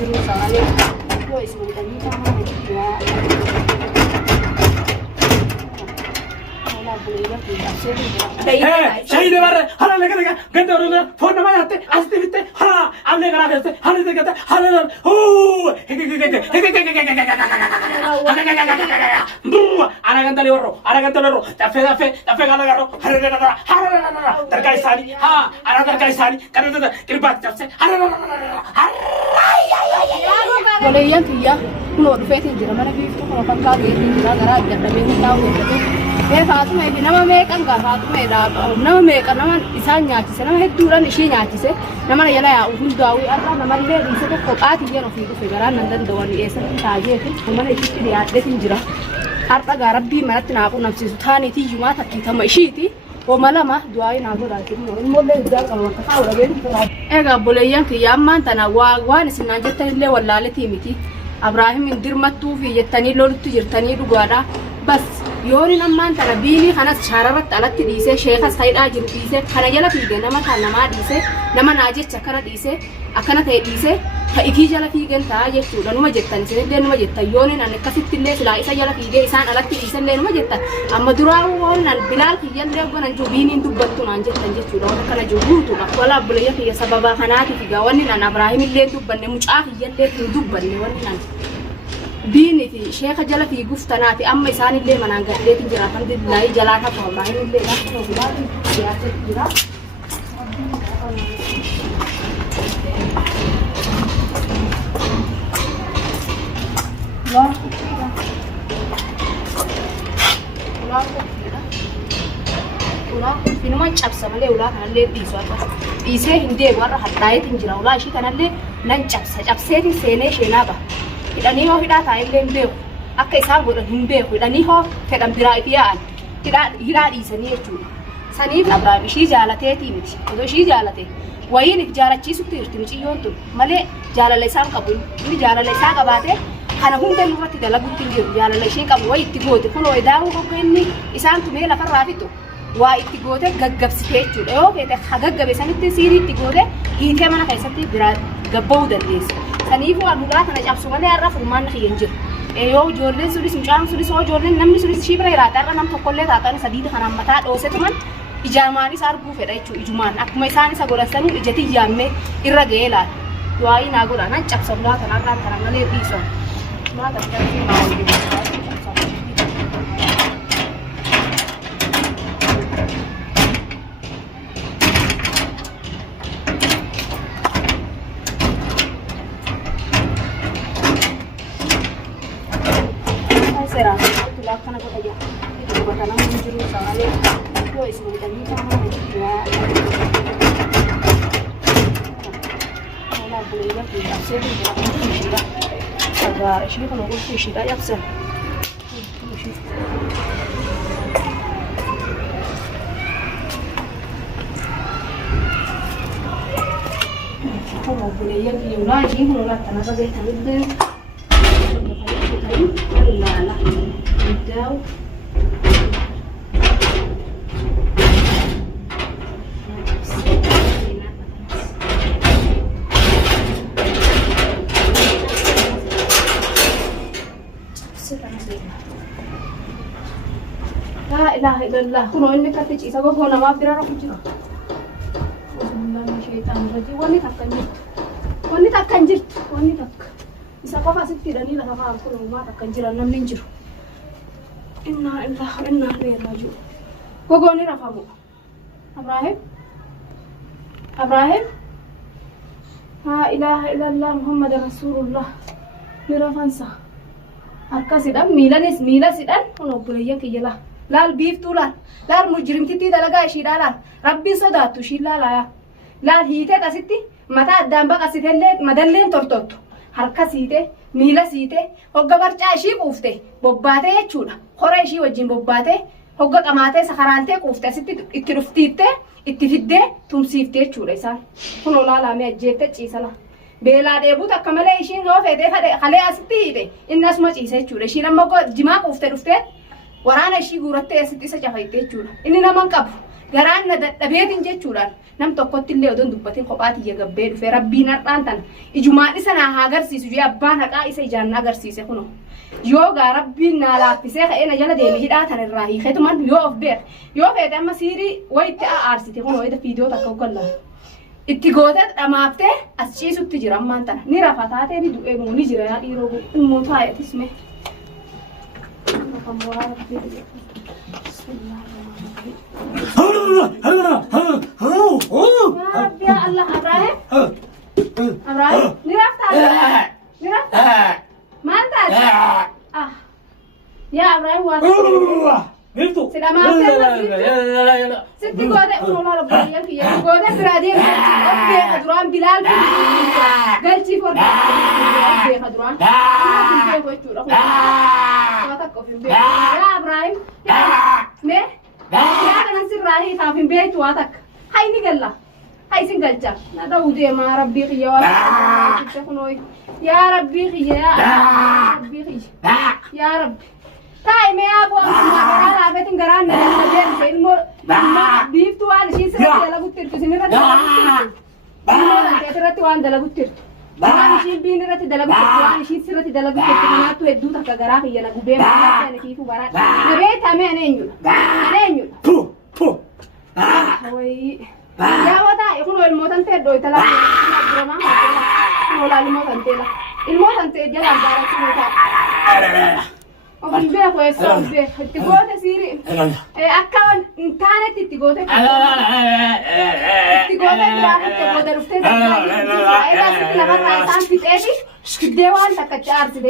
jiru saalee yoo ismuudanii taa'aa jiraa. شهيد مرة هلا لك قد ولا فون ما يحط أستفيد ها عملي كراكس هلا تكت هلا هو أنا كنت لورو أنا كنت لورو تفه كلا كرو هلا تركاي ساني ها أنا تركاي ساني كذا كريبات تفسه هلا Bolehnya dia keluar fete jira mana gitu kalau pakai gitu jira gara jada bini tahu gitu. Faatu me nama me kan ga faatu me da nama me kan nama isanya ci nama hedduran ishi nya ci se nama yala ya hundu awi arra nama le ise ko qati je no fi ko gara nan dan dawani esa taje fi kuma ne shi ya da tin jira har ta ga rabbi marat na ku nafsi sutani ti juma ta ki ta mashi ti o malama duai na zo da ki mo le da ka wa ta wa ben ega bolehnya ya man tana wa ni sinan jetta le wallale ti miti Abraham indirmattu fi jettani loltu jirtani dugaada bas yooni namman tana biini kanas shararat alatti dhiise sheekas haydaa jiru dhiise kana jala fiige nama kan namaa dhiise nama naajecha kana dhiise akkana ta'e dhiise ta ifii jala fiigen ta'a jechuudha numa jettan isinillee numa jettan yooni nan akkasitti illee silaa isa jala fiigee isaan alatti dhiisellee numa jettan amma duraa woon nan bilaal kiyyallee gonan jiru biiniin dubbattu naan jettan jechuudha waan akkana jiru guutuudha wala abbulayya kiyya sababa kanaati fiigaa wanni nan Abrahaam illee dubbanne mucaa kiyyallee hin dubbanne wanni nan بيني في شيخ جل في قفتناتي أما إنسان اللي من عن قدرت جرا الحمد لله جلاتها فما هي اللي لا تقولات سياسة جرا لا في نوع شخص ماله ولا كان اللي ديسوا ديسه هندي وارا حتى تنجرا ولا شيء كان اللي ننشخص سينه شينابا hidhanii hoo hidhaa taa'illee hin beeku akka isaan godhan hin beeku hidhanii hoo fedhan biraa ifi yaa'an hidhaa dhiisanii jechuudha saniif Abrahaam ishii jaalateetii miti osoo ishii jaalate wayiin if jaalachiisutti jirti muciyyoon tun malee jaalala isaan qabu inni jaalala isaa qabaate kana hunda irratti dalaguutti hin jiru jaalala ishii qabu wayi itti goote kun wayi daawuu hogga inni isaan tumee lafarraa fixu waa itti goote gaggabsitee jechuudha yoo feete gaggabe sanitti siirii itti goote hiitee mana keessatti biraa gabba'uu dandeesse saniifu aduudhaa kana cabsu malee har'a furmaan xiyyan jiru yoo ijoolleen sunis mucaan sunis yoo ijoolleen namni sunis shii bira jiraata har'a nam tokkollee taatan sadiita kanaan mataa dhoosetuman ijaamaanis arguu fedha jechuudha ijumaan akkuma isaan isa godhasanuu ijati iyyaamee irra ga'ee laata du'aayii naa godha nan cabsa bulaa kanaa kaan kana malee dhiisu maata bitatee maa será tu la kana kota ya itu kota nama menjuru sale yo ismuudanii taa'aa jiraa wala bolehnya kita sering berangkat jira agar ishii kana gochuu ishiidha yabsan como bolehnya kita lagi mulai tanah bagai لا لا نبداو لا اله الا الله كنو انك تجي سبب ما بيرا ركجو والله من شيطان رجي وني تكنجرت isa qofa sitti dhanii lafa fa'aa kun uumaa akka hin jiran namni hin jiru inna ilaihi raaji'uun gogoonni rafamu Abrahaam haa ilaaha illallah Muhammad Rasulullah ni rafansa akkasidhan miila sidhan kun obboleeyyan kiyya laal biiftuu laal mujrimtittii dalagaa ishiidhaa laal rabbiin sodaattu ishiin laal hiitee asitti mataa addaan baqasitellee madalleen tortottu harka siite miila siite hogga barcaa ishii quufte bobbaatee jechuudha hora ishii wajjin bobbaatee hogga qamaatee sakaraantee quufte asitti itti dhuftiitte itti fiddee tumsiiftee jechuudha isaan kun olaalaamee ajjeette ciisala beelaa dheebuut akka malee ishiin yoo feetee kalee asitti hiite inni asuma ciise jechuudha ishiin amma jimaa quufte dhuftee waraana ishii guurattee asitti isa cafayte jechuudha inni naman qabu garaanna dadhabeetin jechuudhaan nam tokkotti illee odon dubbatiin kophaati yegabbee dhufe rabbiin har'aan tana ijumaan isa naa agarsiisu jee abbaan haqaa isa ijaan agarsiise kuno yoo gaa rabbiin naa laaffisee ka'ee na jala deeme hidhaa tan irraa hiiketuman yoo of beek yoo feete amma siirii wayitti aarsite kuno wayita fiidiyoo takka ugalla itti gootee dhamaaftee as ciisutti jira ammaan tana ni rafa taatee ni du'ee ni jira yaa dhiiroo immoo taayetis mee يا الله ابراهيم ابراهيم نرفت ما انت يا ابراهيم مفتو سلام عليكم ستي قوده والله رب العالمين يا قوده برادين اوكي خضران بلال قلتي فور اوكي خضران يا ابراهيم ميه يا انا نسير راهي في البيت واتك هاي نقلا هاي سنقلجا ندودي ما ربي خيا يا ربي خيا يا ربي خيا يا ربي تاي ما ابو ما لا بيتن غران نجن فيلمو بيفتو على شيء سنه لا قلت لك سنه لا ترى توان دلا قلت لك ما شيء بين رت دلا قلت لك شيء سرت دلا قلت لك ما تو ادو تك غرا خيا لا غبي ما انا كيف برا نبيت امي انيو تو وي يا ودا يكون الموتان تدوي تلا برما ولا الموتان تلا الموتان تجي على دارك وفي البيت ويسوي البيت تقول تسيري أكون إنتانت تقول تقول تقول رفتي إذا ست لما رأيتان في تأتي الديوان تكتشار تدي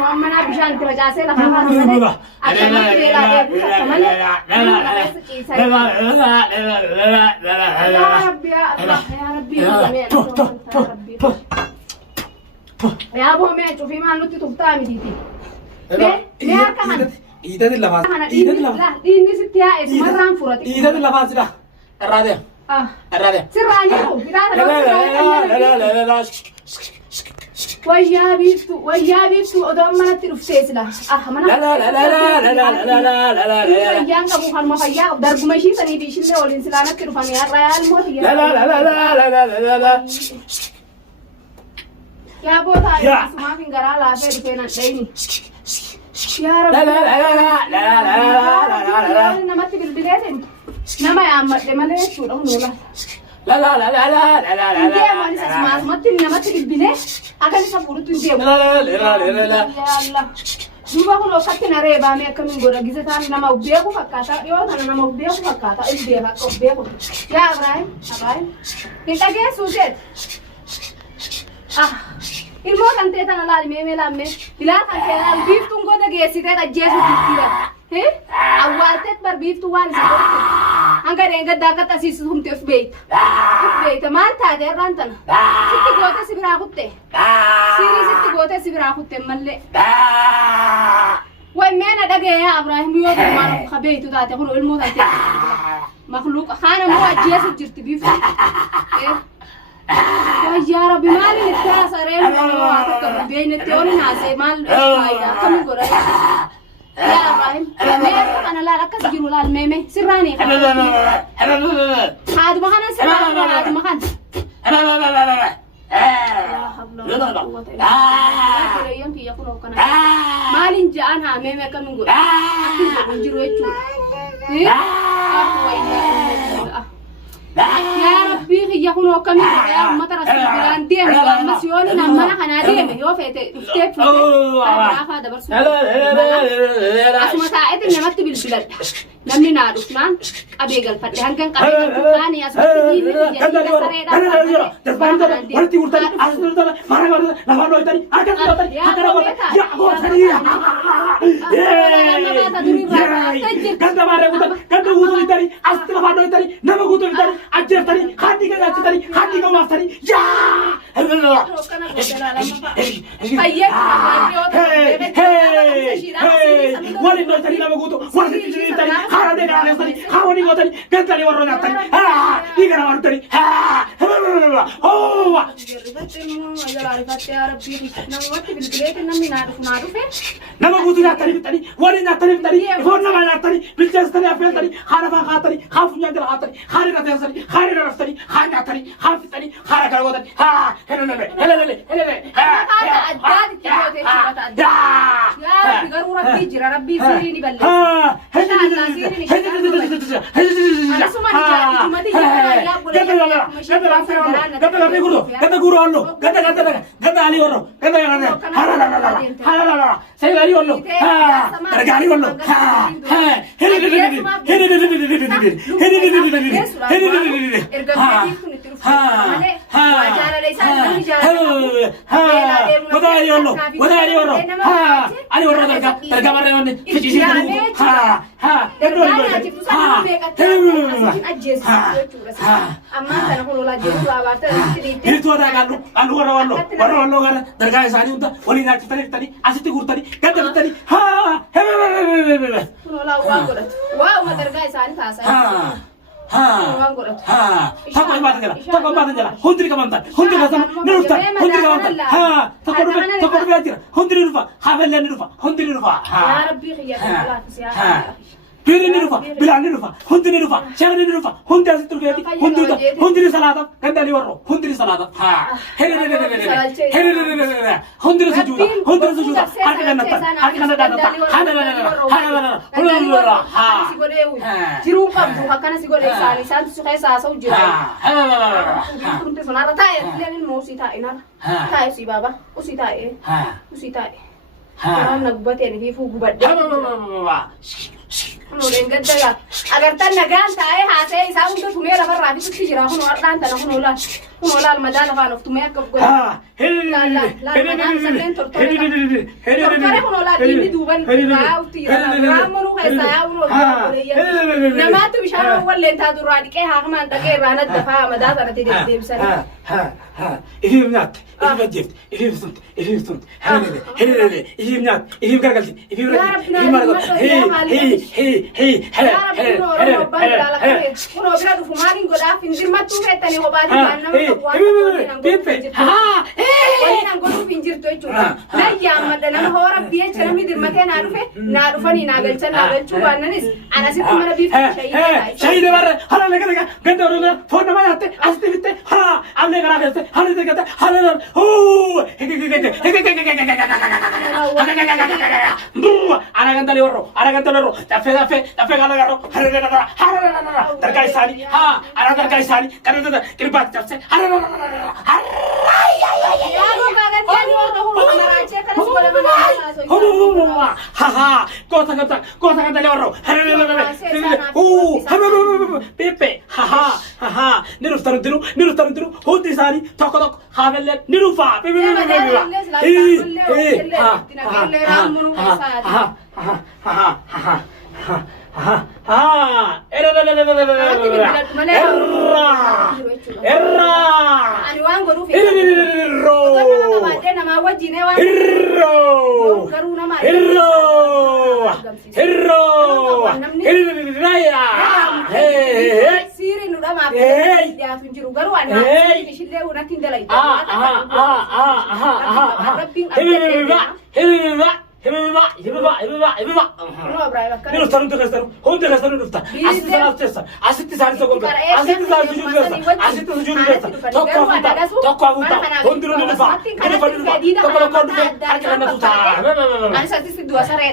وأمنا بيشان ترجاسي لخا خاصة عشان ما تبي لا كمان يا ربي يا الله يا ربي يا ربي يا ابو مين شوفي ما نوتي تفتامي ديتي مين كمان إيدا دي لفاز إيدا دي لفاز لا إني ستيا اسم مرام فراتي إيدا دي لفاز لا الرادة الرادة سرانيو لا ويا بيفتو أدوم ما نتروف سيسلا منا لا يان كابو خان ما خيا درب ماشي تاني بيشيل لولين سلانا تروفاني ريال مو لا يا بوتا يا سما فينغرا لا فينا ديني يا رب لا نمت بالبلاد نما يا عم ما شو نقول لا يا ما نسمع ما نمت بالبلاد اكن سبورت دي لا يا الله duba kuno sakina reba me kamin goda gizetan nama ubbeku fakata yo tan nama ubbeku fakata ilbe ko ubbeku ya ibrahim intage sujet الموت أنت أنا لا الميمي لا مي لا تكلم البيف تونغو ده جيسي ده جيسو تكتير هه أولت بر بيف توان سبورت أنك رينجا داكت أسيسهم تف بيت ما أنت هذا رانتنا ستي قوتة سبرا قطة سيري ستي قوتة سبرا قطة ملء وين أنا دقة يا إبراهيم يوم ما خبيت ده تقول الموت أنت مخلوق خانة مو جيسو جرت بيف يا ربي مالي نتاس أريم واتك بين التيون ناسي مال فايدة كم يقول يا إبراهيم أنا لا ركز جنو لا الميمة سراني هذا ما خان سراني هذا ما خان مالي جانها ميمة كم يقول أكيد بنجرو يجوا يا ربي يا كونو كم يا ما ترى سبيلان دي ما سيوني نمنا خنادي يو فيت ستيب هذا برسول اسمع ساعات نمت بالبلد نمني نادوس مان ابي قال فتح كان قاني اسمع دي ورتي ورتي اسمع مارا لا ما نويتني يا غوثني كنت مارا كنت غوثني استغفر الله نما غوثني أجرتني خدي كذا أجرتني خدي كم واستني يا Wali no tani nama gutu, wali tani tani, hara de kana tani, hawani go tani, gantani warro tani, ha, igara warro tani, ha, oh, nama gutu na tani tani, wali na tani tani, for nama na tani, biljas tani afel tani, hara ba tani, hafu nyandel tani, hara ka tani, hara ka tani, hara tani, hafu tani, hara ka tani, ha, helele, ربي سيريني بلد Biri nirufa, bilang nirufa, hundi nirufa, jangan nirufa, hundi asyik terjadi, hundi di salata, kandali warro, hundi di salata, ha, hundi di sejuta, harga nata, ha, Jiru kam buka karena si goreng sari, santu suka sasa ujung. Untuk sonara tay, liatin mau si tay nar, tay si baba, usi tay. Karena nagbat ya nih, fugu bat. Nulen gadda agar tan nagan tae hase isa untu tumera farra bi tuti jira hono ardan tan hono la almadana fa noftu me akab go ha la madan salen tortore tortore hono la di duban rauti ramonu hesa ya uno namatu bishano walle ta duradi ke ha man ta ke rana dafa madata rati de bisani إلي منات، إلي بديت، إلي بسنت، إلي بسنت، هلا، إلي منات، إلي بقرقلتي، إلي مرقل، إلي مرقل، Anak gantali warro, tafe kalau garo, terkait sani, ha, anak terkait sani, karena kiribat capse, haha, kota gantali warro, pepe, haha, niruf taru, hundi sani, tok, havelet, nirufa, Nilo taru terus, honte terus nufta. Asyik salah terus, asyik tisari sokol, asyik tisari tujuh terus, asyik tujuh terus. Toko avuta, honte nufta. Kini pada nufta, toko lokal nufta, harga nufta. Ada satu dua sare.